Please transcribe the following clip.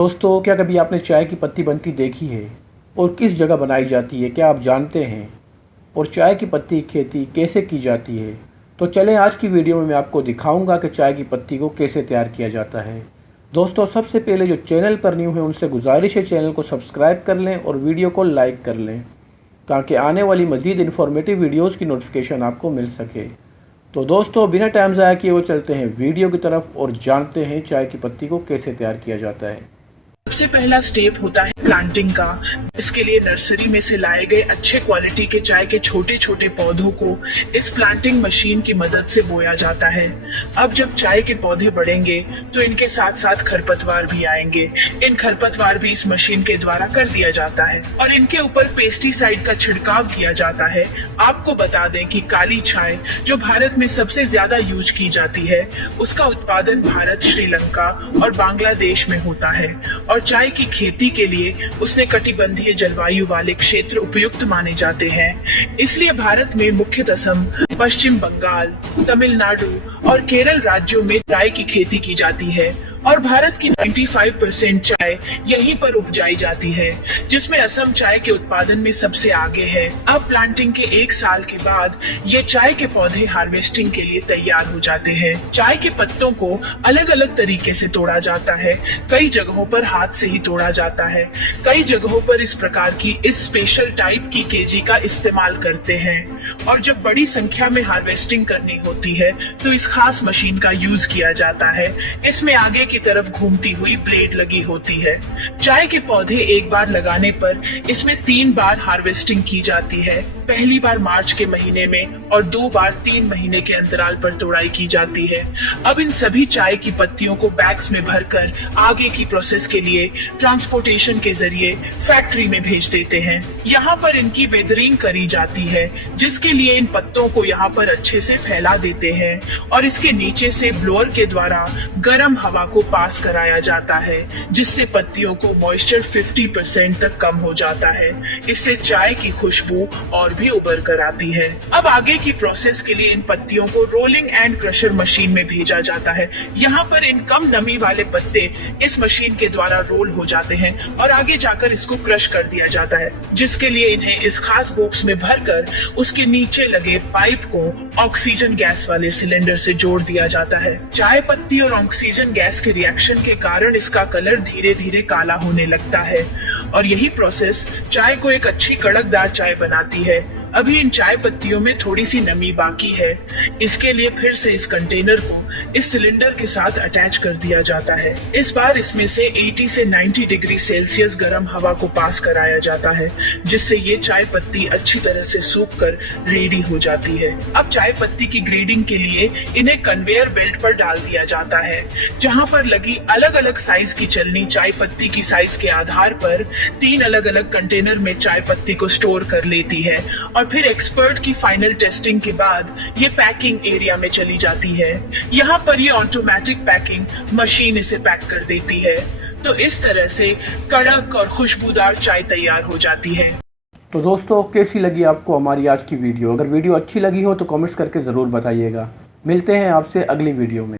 दोस्तों, क्या कभी आपने चाय की पत्ती बनती देखी है और किस जगह बनाई जाती है, क्या आप जानते हैं? और चाय की पत्ती की खेती कैसे की जाती है? तो चलें, आज की वीडियो में मैं आपको दिखाऊंगा कि चाय की पत्ती को कैसे तैयार किया जाता है। दोस्तों, सबसे पहले जो चैनल पर न्यू है उनसे गुजारिश है चैनल को सब्सक्राइब कर लें और वीडियो को लाइक कर लें ताकि आने वाली मज़ीद इन्फॉर्मेटिव वीडियोज़ की नोटिफिकेशन आपको मिल सके। तो दोस्तों, बिना टाइम ज़ाया किए वो चलते हैं वीडियो की तरफ और जानते हैं चाय की पत्ती को कैसे तैयार किया जाता है। सबसे पहला स्टेप होता है प्लांटिंग का। इसके लिए नर्सरी में से लाए गए अच्छे क्वालिटी के चाय के छोटे छोटे पौधों को इस प्लांटिंग मशीन की मदद से बोया जाता है। अब जब चाय के पौधे बढ़ेंगे तो इनके साथ साथ खरपतवार भी आएंगे। इन खरपतवार भी इस मशीन के द्वारा कर दिया जाता है और इनके ऊपर पेस्टिसाइड का छिड़काव किया जाता है। आपको बता दें कि काली चाय जो भारत में सबसे ज्यादा यूज की जाती है, उसका उत्पादन भारत, श्रीलंका और बांग्लादेश में होता है और चाय की खेती के लिए उष्णकटिबंधीय जलवायु वाले क्षेत्र उपयुक्त माने जाते हैं। इसलिए भारत में मुख्यतः असम, पश्चिम बंगाल, तमिलनाडु और केरल राज्यों में चाय की खेती की जाती है और भारत की 95% चाय यहीं पर उपजाई जाती है, जिसमें असम चाय के उत्पादन में सबसे आगे है। अब प्लांटिंग के 1 साल के बाद ये चाय के पौधे हार्वेस्टिंग के लिए तैयार हो जाते हैं। चाय के पत्तों को अलग अलग तरीके से तोड़ा जाता है। कई जगहों पर हाथ से ही तोड़ा जाता है, कई जगहों पर इस प्रकार की इस स्पेशल टाइप की केजी का इस्तेमाल करते हैं और जब बड़ी संख्या में हार्वेस्टिंग करनी होती है तो इस खास मशीन का यूज किया जाता है। इसमें आगे की तरफ घूमती हुई ब्लेड लगी होती है। चाय के पौधे एक बार लगाने पर इसमें 3 बार हार्वेस्टिंग की जाती है। पहली बार मार्च के महीने में और 2 बार 3 महीने के अंतराल पर तोड़ाई की जाती है। अब इन सभी चाय की पत्तियों को बैग्स में भरकर आगे की प्रोसेस के लिए ट्रांसपोर्टेशन के जरिए फैक्ट्री में भेज देते हैं। यहाँ पर इनकी वेदरिंग करी जाती है, जिसके लिए इन पत्तों को यहाँ पर अच्छे से फैला देते हैं और इसके नीचे से ब्लोअर के द्वारा गर्म हवा को पास कराया जाता है, जिससे पत्तियों को मॉइस्चर 50% तक कम हो जाता है। इससे चाय की खुशबू और भी उभर कर आती है। अब आगे की प्रोसेस के लिए इन पत्तियों को रोलिंग एंड क्रशर मशीन में भेजा जाता है। यहाँ पर इन कम नमी वाले पत्ते इस मशीन के द्वारा रोल हो जाते हैं और आगे जाकर इसको क्रश कर दिया जाता है, जिसके लिए इन्हें इस खास बॉक्स में भरकर उसके नीचे लगे पाइप को ऑक्सीजन गैस वाले सिलेंडर से जोड़ दिया जाता है। चाय पत्ती और ऑक्सीजन गैस के रिएक्शन के कारण इसका कलर धीरे धीरे काला होने लगता है और यही प्रोसेस चाय को एक अच्छी कड़कदार चाय बनाती है। अभी इन चाय पत्तियों में थोड़ी सी नमी बाकी है। इसके लिए फिर से इस कंटेनर को इस सिलेंडर के साथ अटैच कर दिया जाता है। इस बार इसमें से 80 से 90 डिग्री सेल्सियस गर्म हवा को पास कराया जाता है, जिससे ये चाय पत्ती अच्छी तरह से सूख कर रेडी हो जाती है। अब चाय पत्ती की ग्रेडिंग के लिए इन्हें कन्वेयर बेल्ट पर डाल दिया जाता है, जहाँ पर लगी अलग अलग साइज की चलनी चाय पत्ती की साइज के आधार पर 3 अलग अलग कंटेनर में चाय पत्ती को स्टोर कर लेती है और फिर एक्सपर्ट की फाइनल टेस्टिंग के बाद ये पैकिंग एरिया में चली जाती है। यहाँ पर ये ऑटोमेटिक पैकिंग मशीन इसे पैक कर देती है। तो इस तरह से कड़क और खुशबूदार चाय तैयार हो जाती है। तो दोस्तों, कैसी लगी आपको हमारी आज की वीडियो? अगर वीडियो अच्छी लगी हो तो कमेंट्स करके ज़रूर बताइएगा। मिलते हैं आपसे अगली वीडियो में।